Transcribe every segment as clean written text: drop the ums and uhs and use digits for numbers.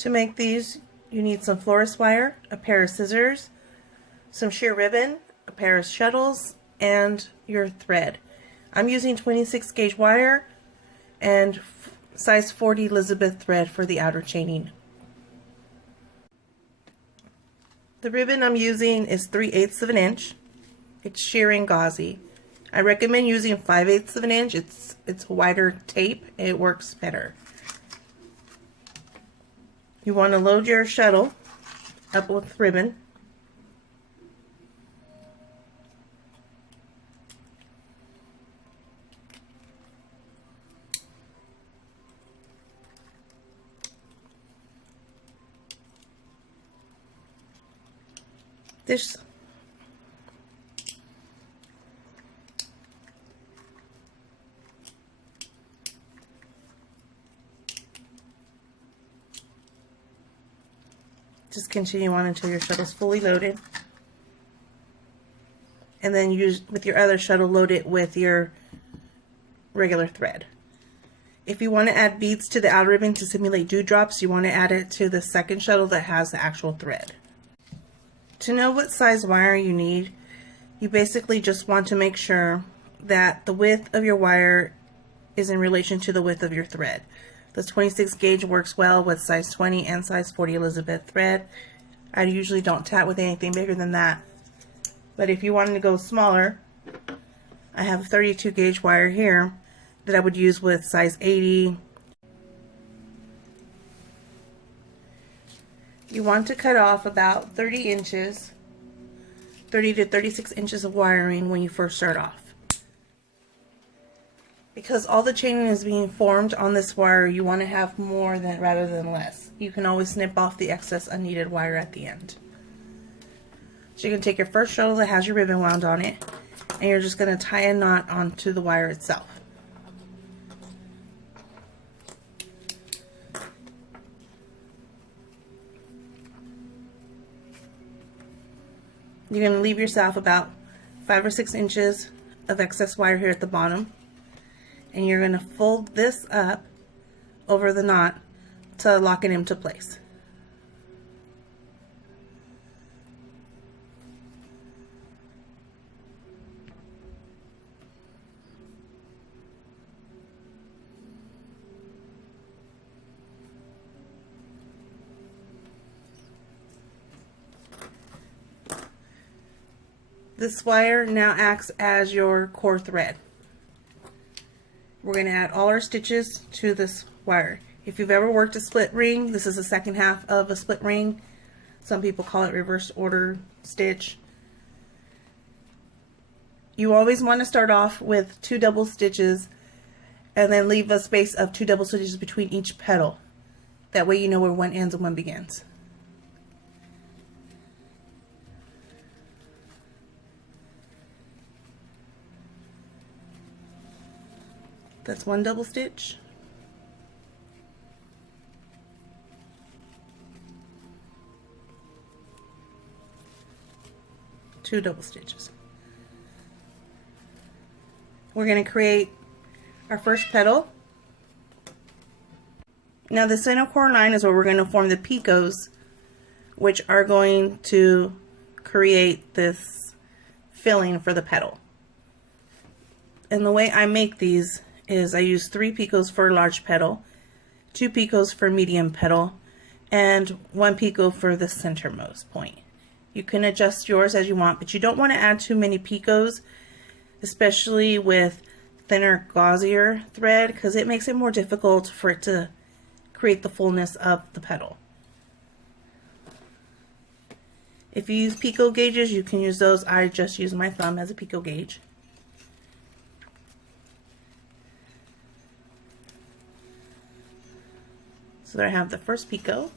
To make these, you need some florist wire, a pair of scissors, some sheer ribbon, a pair of shuttles, and your thread. I'm using 26 gauge wire and size 40 Elizabeth thread for the outer chaining. The ribbon I'm using is 3/8 of an inch. It's sheer and gauzy. I recommend using 5/8 of an inch. It's wider tape. It works better. You want to load your shuttle up with ribbon. This just continue on until your shuttle's fully loaded, and then use with your other shuttle, load it with your regular thread. If you want to add beads to the outer ribbon to simulate dewdrops, you want to add it to the second shuttle that has the actual thread. To know what size wire you need, you basically just want to make sure that the width of your wire is in relation to the width of your thread. The 26 gauge works well with size 20 and size 40 Elizabeth thread. I usually don't tat with anything bigger than that. But if you wanted to go smaller, I have 32 gauge wire here that I would use with size 80. You want to cut off about 30 inches, 30 to 36 inches of wiring when you first start off. Because all the chaining is being formed on this wire, you want to have more than rather than less. You can always snip off the excess unneeded wire at the end. So you can take your first shuttle that has your ribbon wound on it, and you're just going to tie a knot onto the wire itself. You're going to leave yourself about 5 or 6 inches of excess wire here at the bottom. And you're going to fold this up over the knot to lock it into place. This wire now acts as your core thread. We're going to add all our stitches to this wire. If you've ever worked a split ring, this is the second half of a split ring. Some people call it reverse order stitch. You always want to start off with 2 double stitches and then leave a space of 2 double stitches between each petal. That way you know where one ends and one begins. That's 1 double stitch. Two double stitches. We're going to create our first petal. Now the center core line is where we're going to form the picots, which are going to create this filling for the petal. And the way I make these is I use 3 picots for large petal, 2 picots for medium petal, and 1 picot for the centermost point. You can adjust yours as you want, but you don't want to add too many picots, especially with thinner, gauzier thread, because it makes it more difficult for it to create the fullness of the petal. If you use picot gauges, you can use those. I just use my thumb as a picot gauge. So there I have the first picot.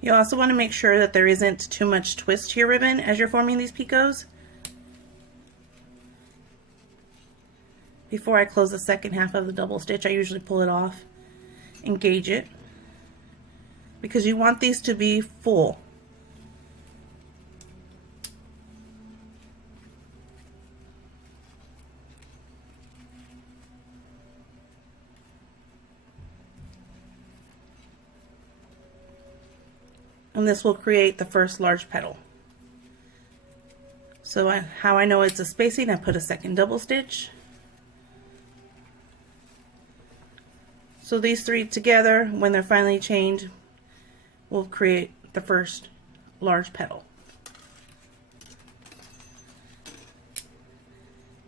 You also want to make sure that there isn't too much twist to your ribbon as you're forming these picots. Before I close the second half of the double stitch, I usually pull it off and gauge it, because you want these to be full. And this will create the first large petal. So how I know it's a spacing, I put a second double stitch. So these three together, when they're finally chained, will create the first large petal.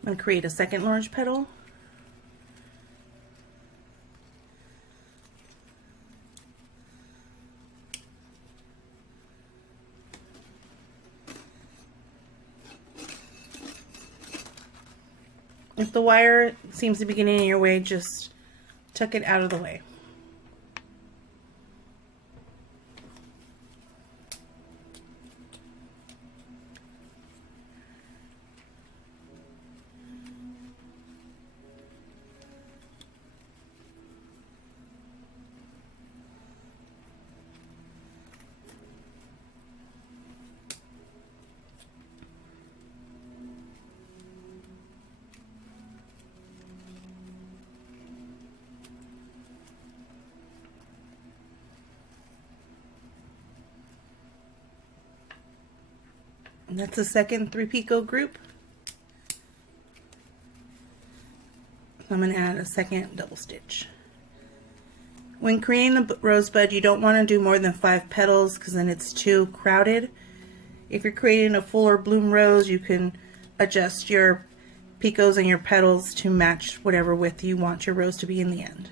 I'm going to create a second large petal. If the wire seems to be getting in your way, just tuck it out of the way. And that's the second 3 picot group. I'm going to add a second double stitch. When creating the rosebud, you don't want to do more than 5 petals because then it's too crowded. If you're creating a fuller bloom rose, you can adjust your picots and your petals to match whatever width you want your rose to be in the end.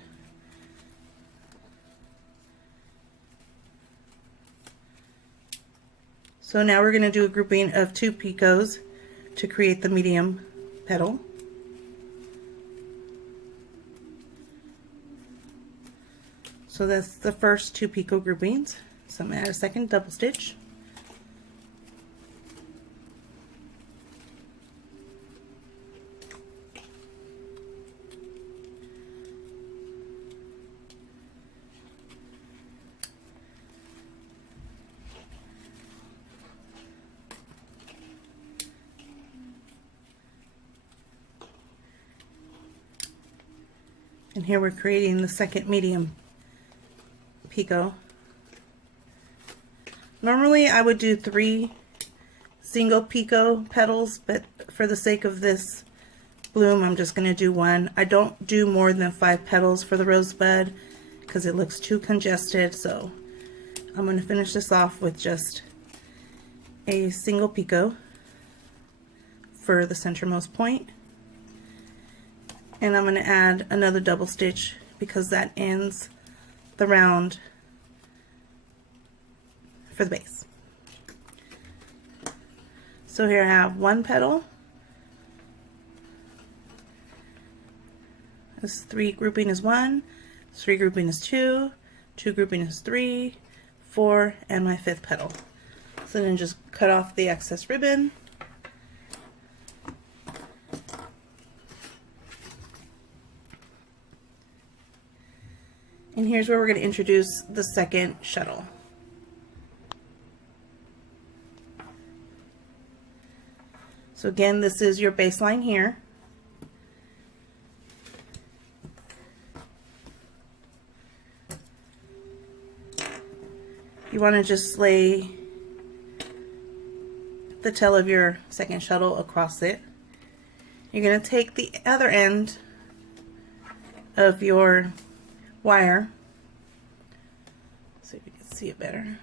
So now we're going to do a grouping of 2 picots to create the medium petal. So that's the first 2 picot groupings. So I'm going to add a second double stitch. And here we're creating the second medium picot. Normally I would do 3 single picot petals, but for the sake of this bloom I'm just going to do 1. I don't do more than 5 petals for the rosebud because it looks too congested, so I'm going to finish this off with just a single picot for the centermost point. And I'm going to add another double stitch because that ends the round for the base. So here I have 1 petal. This 3 grouping is 1, 3 grouping is 2, 2 grouping is 3, 4, and my 5th petal. So then just cut off the excess ribbon. And here's where we're going to introduce the second shuttle. So again, this is your baseline here. You want to just lay the tail of your second shuttle across it. You're going to take the other end of your wire, so you can see it better,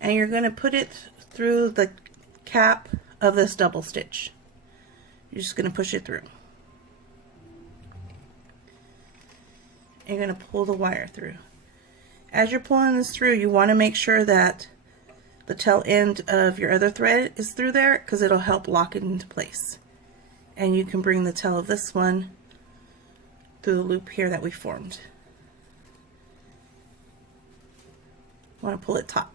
and you're going to put it through the cap of this double stitch. You're just going to push it through. And you're going to pull the wire through. As you're pulling this through, you want to make sure that the tail end of your other thread is through there because it'll help lock it into place. And you can bring the tail of this one through the loop here that we formed. I want to pull it taut.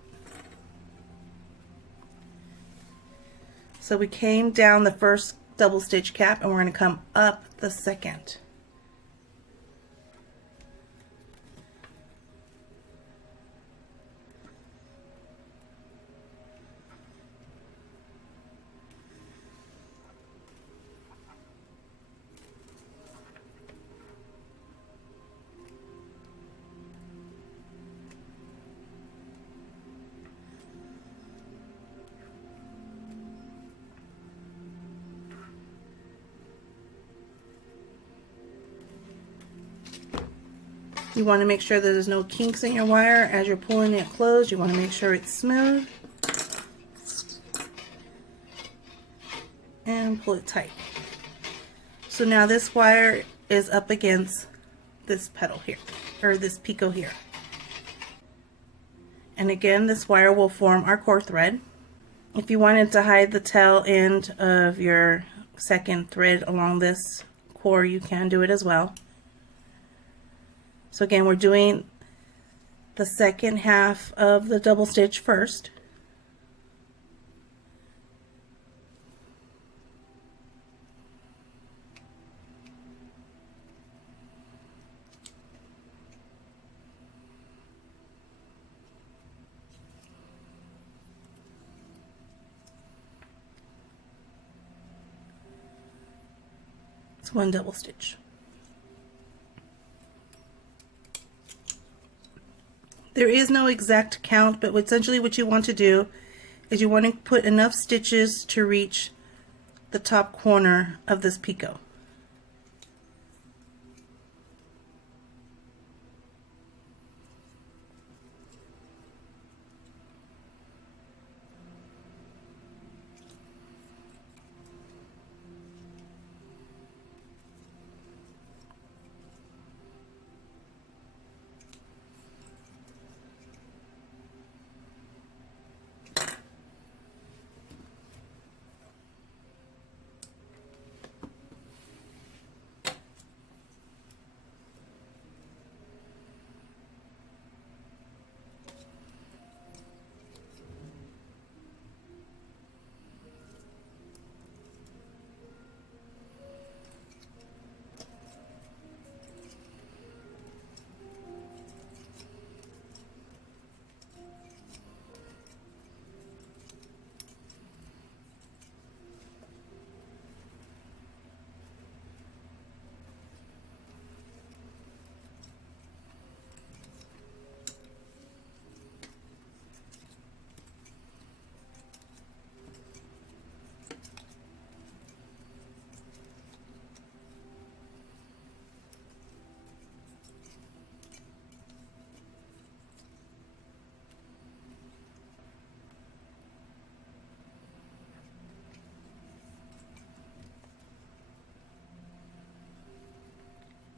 So we came down the first double stitch cap and we're going to come up the second. You want to make sure that there's no kinks in your wire as you're pulling it closed. You want to make sure it's smooth. And pull it tight. So now this wire is up against this petal here, or this picot here. And again, this wire will form our core thread. If you wanted to hide the tail end of your second thread along this core, you can do it as well. So again, we're doing the second half of the double stitch first. It's one double stitch. There is no exact count, but essentially what you want to do is you want to put enough stitches to reach the top corner of this picot.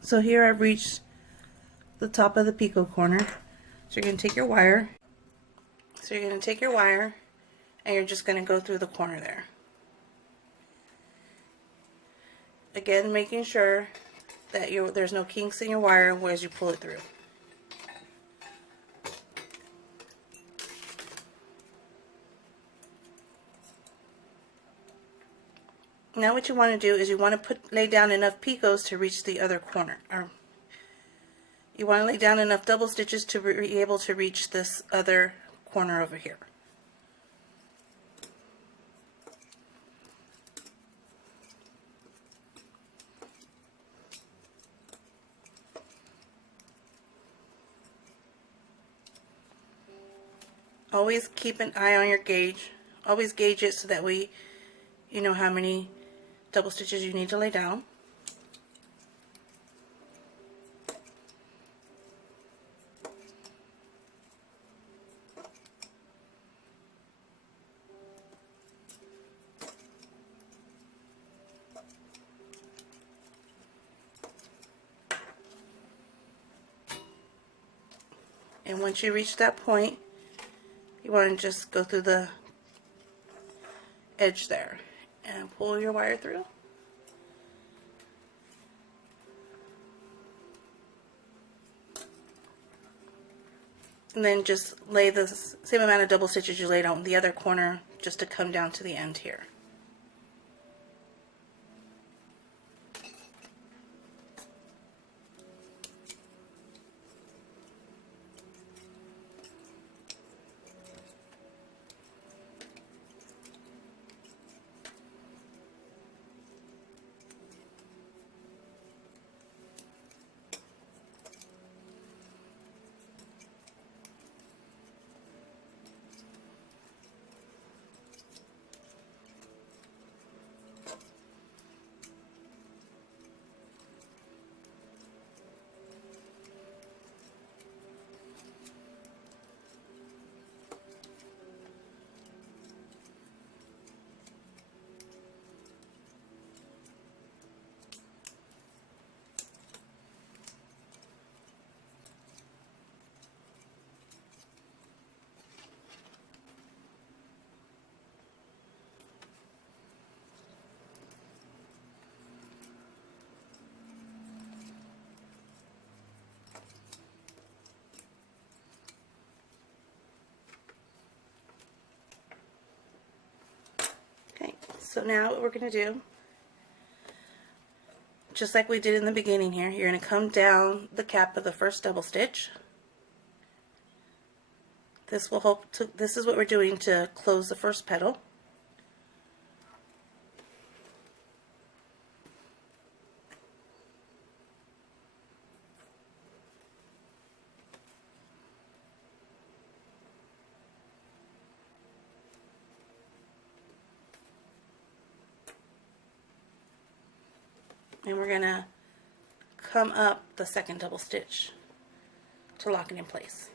So here I've reached the top of the picot corner. So you're going to take your wire. And you're just going to go through the corner there. Again, making sure that there's no kinks in your wire as you pull it through. Now what you want to do is you want to lay down enough picots to reach the other corner. Or you want to lay down enough double stitches to be able to reach this other corner over here. Always keep an eye on your gauge. Always gauge it so that way you know how many double stitches you need to lay down. And once you reach that point, you want to just go through the edge there and pull your wire through. And then just lay the same amount of double stitches you laid on the other corner just to come down to the end here. So now what we're going to do, just like we did in the beginning here, you're going to come down the cap of the first double stitch. This is what we're doing to close the first petal. And we're going to come up the second double stitch to lock it in place.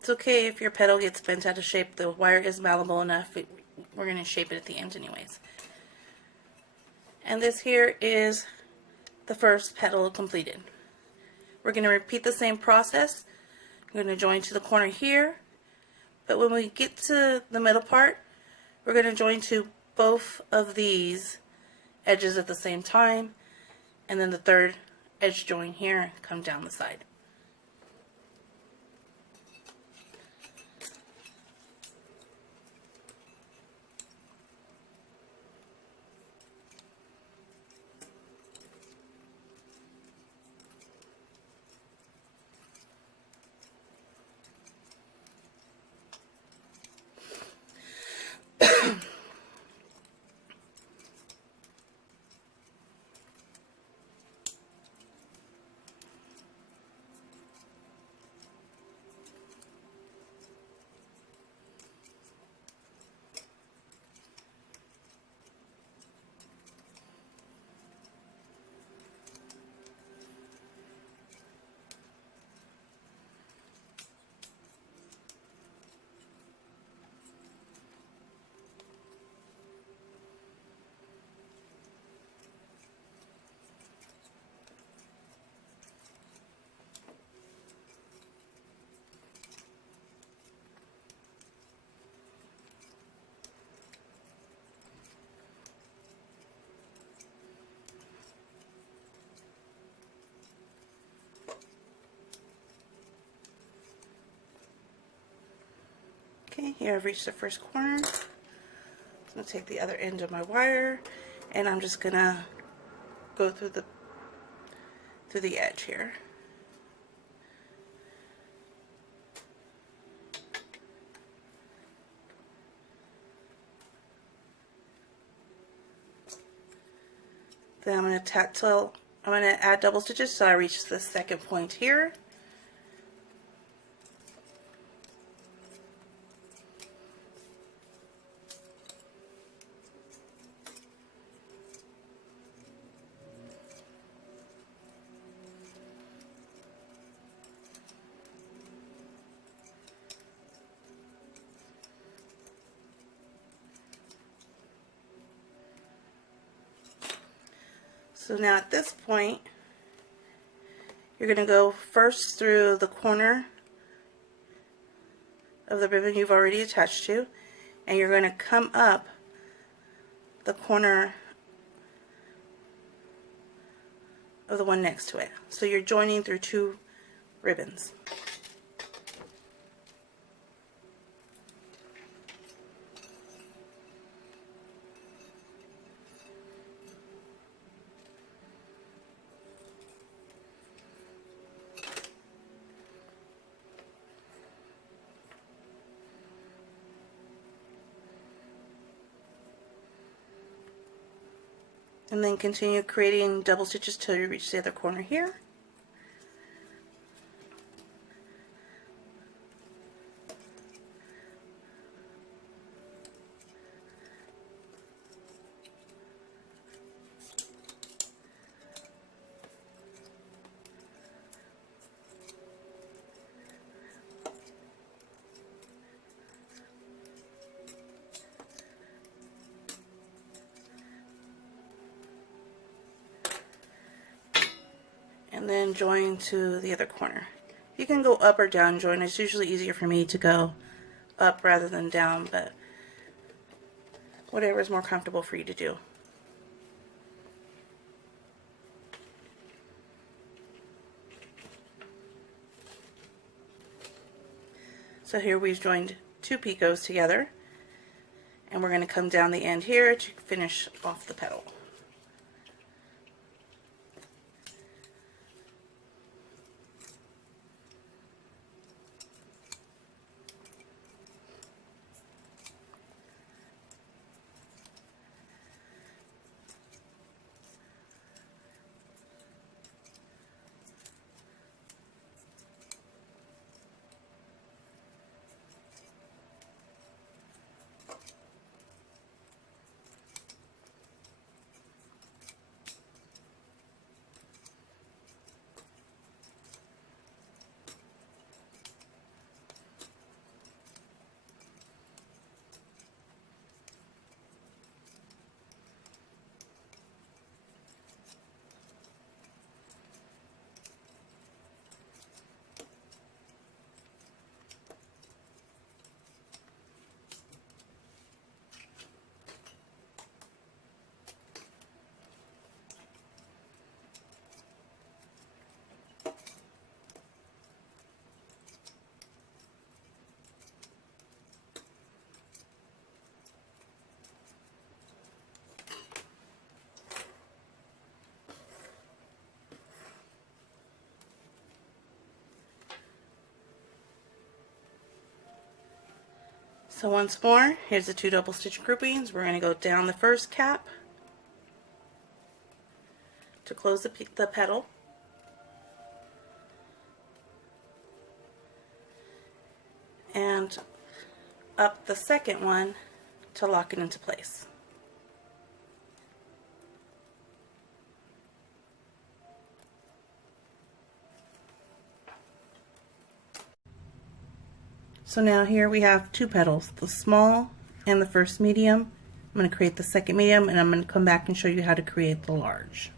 It's okay if your petal gets bent out of shape. The wire is malleable enough. We're going to shape it at the end anyways. And this here is the first petal completed. We're going to repeat the same process. We're going to join to the corner here, but when we get to the middle part, we're going to join to both of these edges at the same time, and then the third edge join here and come down the side. Okay, here I've reached the first corner. I'm going to take the other end of my wire, and I'm just going to go through the edge here. Then I'm going to tattle. I'm going to add double stitches so I reach the second point here. So now at this point, you're going to go first through the corner of the ribbon you've already attached to, and you're going to come up the corner of the one next to it. So you're joining through two ribbons. And then continue creating double stitches till you reach the other corner here. And then join to the other corner. You can go up or down join. It's usually easier for me to go up rather than down, but whatever is more comfortable for you to do. So here we've joined 2 picots together, and we're going to come down the end here to finish off the petal. So once more, here's the 2 double stitch groupings. We're going to go down the first cap to close the petal, and up the second one to lock it into place. So now here we have 2 petals, the small and the first medium. I'm going to create the second medium, and I'm going to come back and show you how to create the large.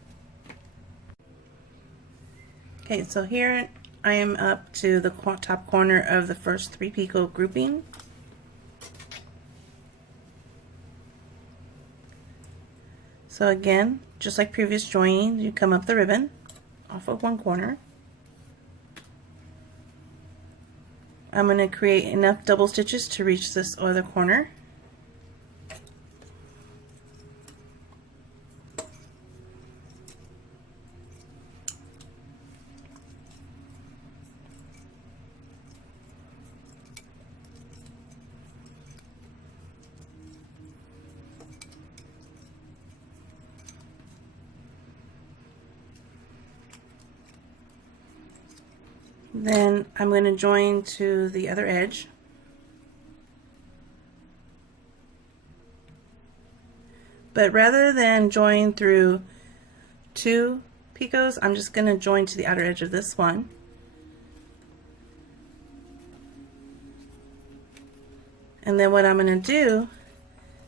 Okay, so here I am up to the top corner of the first 3 picot grouping. So again, just like previous joining, you come up the ribbon off of one corner. I'm going to create enough double stitches to reach this other corner. Then I'm going to join to the other edge. But rather than join through 2 picots, I'm just going to join to the outer edge of this one. And then what I'm going to do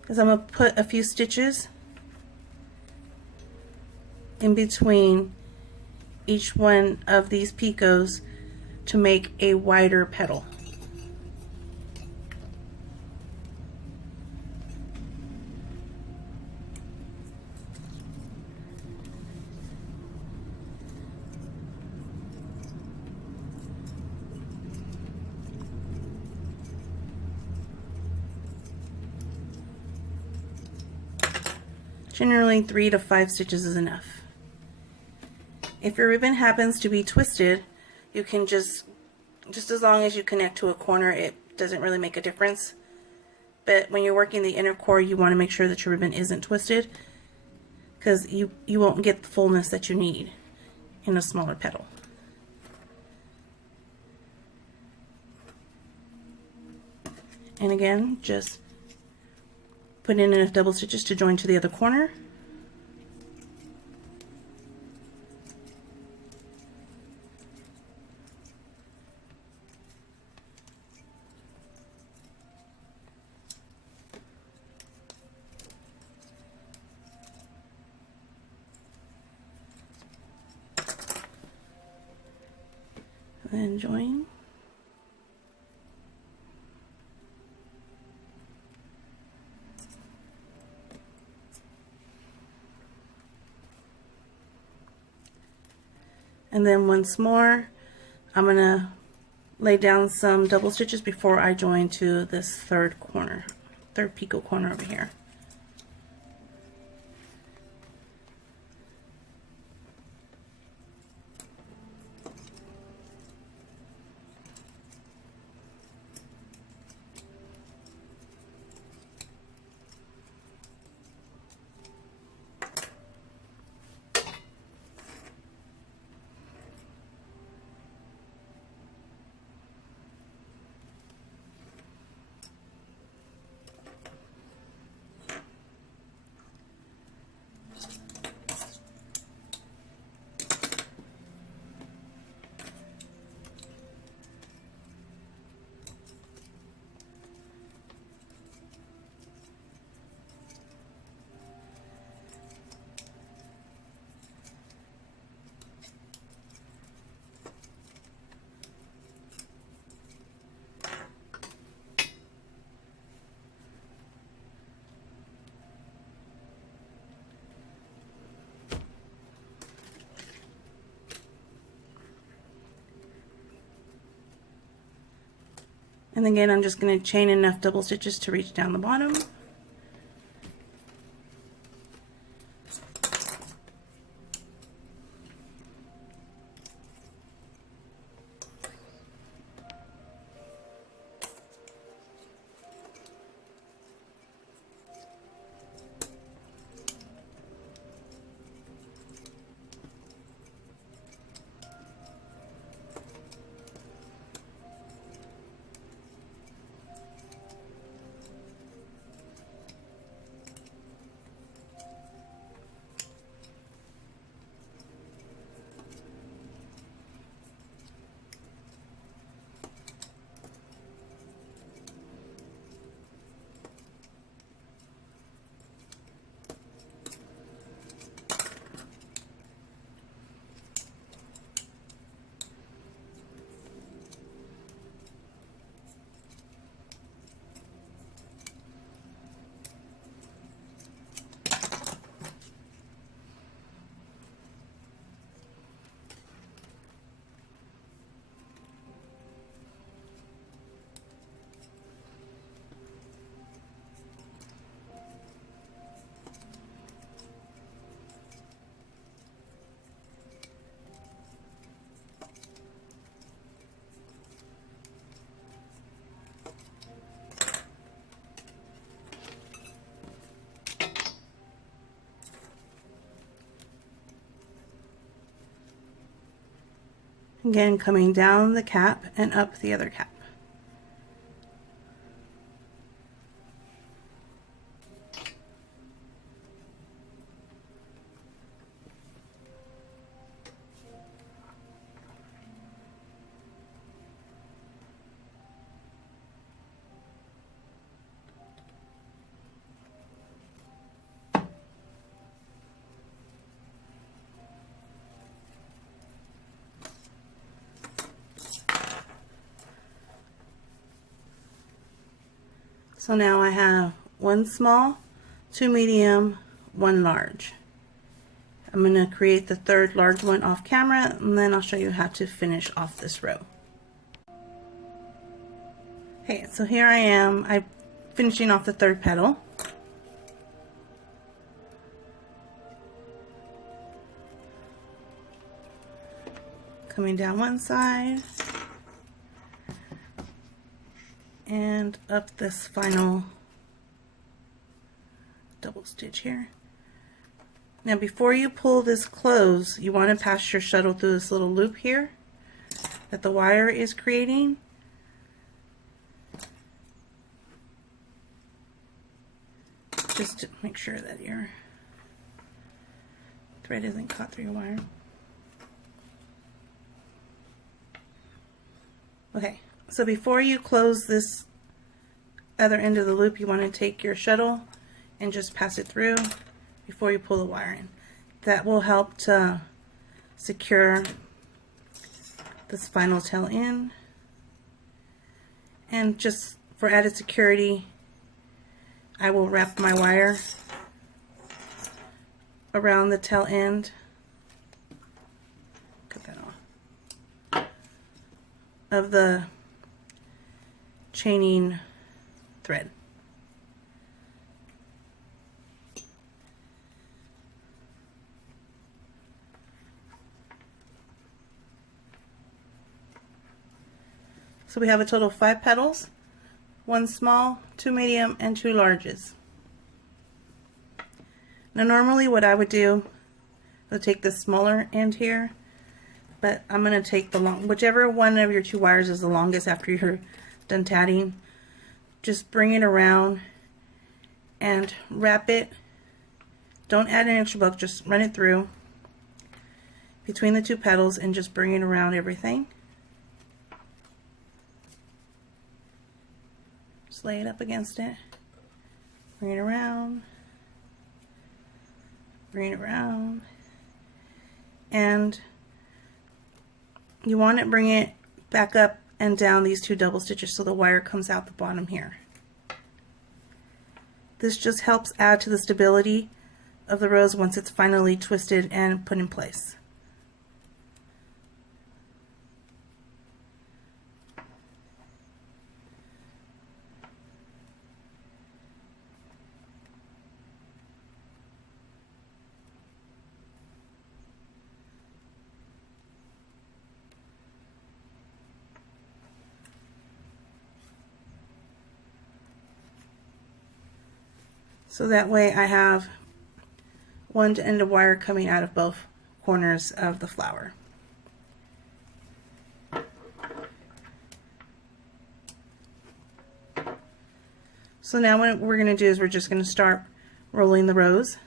is I'm going to put a few stitches in between each one of these picots to make a wider petal. Generally 3 to 5 stitches is enough. If your ribbon happens to be twisted, you can just as long as you connect to a corner, it doesn't really make a difference. But when you're working the inner core, you want to make sure that your ribbon isn't twisted, because you won't get the fullness that you need in a smaller petal. And again, just put in enough double stitches to join to the other corner. Then join. And then once more, I'm going to lay down some double stitches before I join to this third picot corner over here. And again, I'm just going to chain enough double stitches to reach down the bottom. Again, coming down the cap and up the other cap. So now I have one small, two medium, one large. I'm going to create the third large one off camera, and then I'll show you how to finish off this row. Okay, so here I am. I'm finishing off the third petal. Coming down one side and up this final double stitch here. Now before you pull this close, you want to pass your shuttle through this little loop here that the wire is creating. Just to make sure that your thread isn't caught through your wire. Okay, so before you close this other end of the loop, you want to take your shuttle and just pass it through before you pull the wire in. That will help to secure this final tail in. And just for added security, I will wrap my wire around the tail end. Cut that off. of the chaining thread. So we have a total of 5 petals, 1 small, 2 medium, and 2 larges. Now normally what I would do, I'll take the smaller end here, but I'm going to take the whichever one of your 2 wires is the longest after you're done tatting. Just bring it around and wrap it. Don't add an extra book, just run it through between the 2 petals and just bring it around everything. Just lay it up against it, bring it around, bring it around, and you want to bring it back up and down these 2 double stitches so the wire comes out the bottom here. This just helps add to the stability of the rose once it's finally twisted and put in place. So that way I have one end of wire coming out of both corners of the flower. So now what we're going to do is we're just going to start rolling the rose.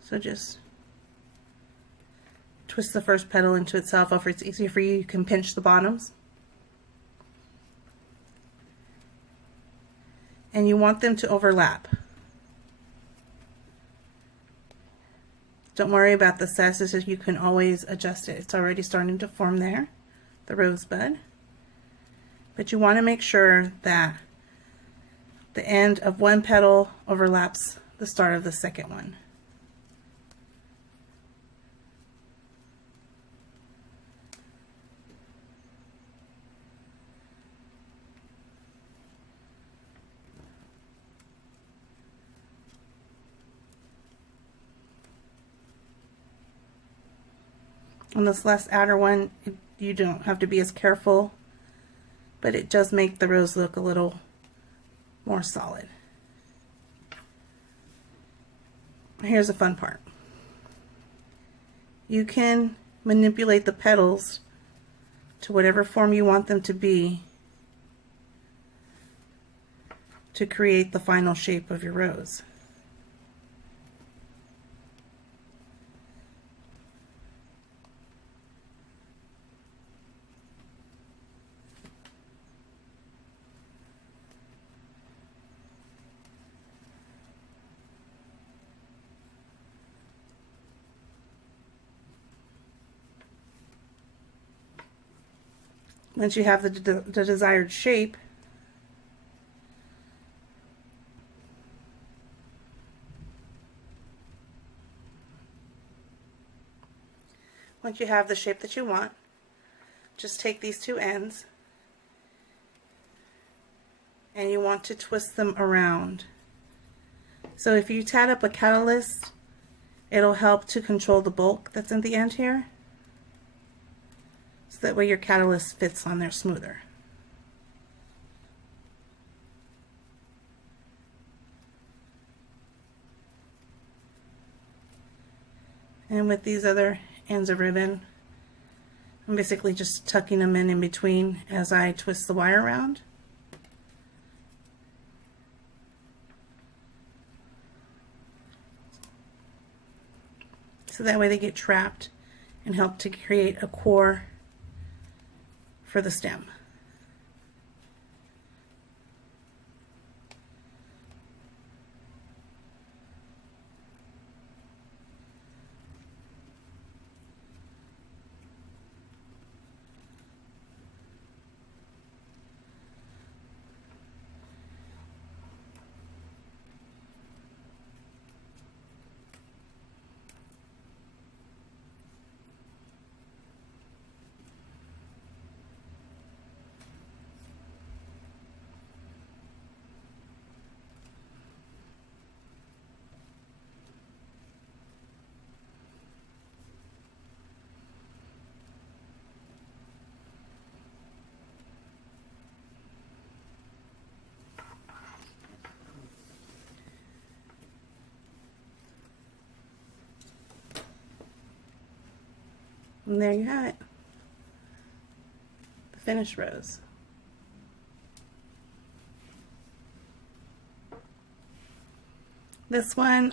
So just twist the first petal into itself. If it's easier for you, you can pinch the bottoms. And you want them to overlap. Don't worry about the size, you can always adjust it. It's already starting to form there, the rosebud. But you want to make sure that the end of one petal overlaps the start of the second one. On this last outer one, you don't have to be as careful, but it does make the rose look a little more solid. Here's the fun part. You can manipulate the petals to whatever form you want them to be to create the final shape of your rose. Once you have the desired shape, once you have the shape that you want, just take these 2 ends and you want to twist them around. So if you tat up a catalyst, it'll help to control the bulk that's in the end here. So that way your catalyst fits on there smoother. And with these other ends of ribbon, I'm basically just tucking them in between as I twist the wire around. So that way they get trapped and help to create a core for the stem. And there you have it. The finished rose. This one,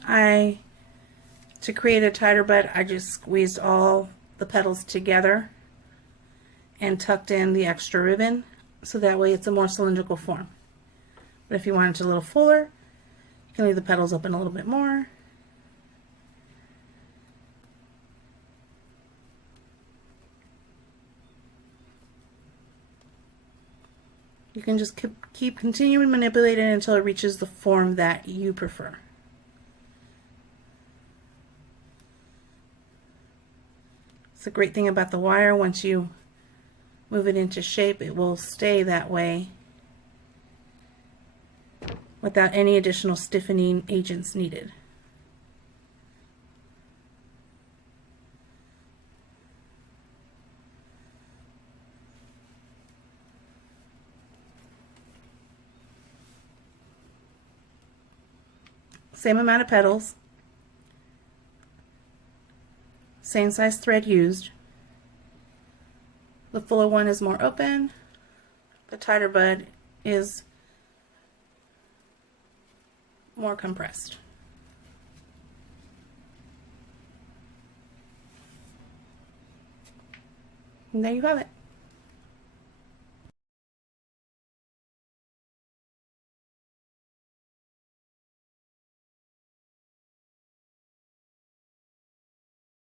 to create a tighter bud, I just squeezed all the petals together and tucked in the extra ribbon, so that way it's a more cylindrical form. But if you want it a little fuller, you can leave the petals open a little bit more. You can just keep continuing manipulating until it reaches the form that you prefer. It's a great thing about the wire, once you move it into shape, it will stay that way without any additional stiffening agents needed. Same amount of petals, same size thread used. The fuller one is more open, the tighter bud is more compressed. And there you have it.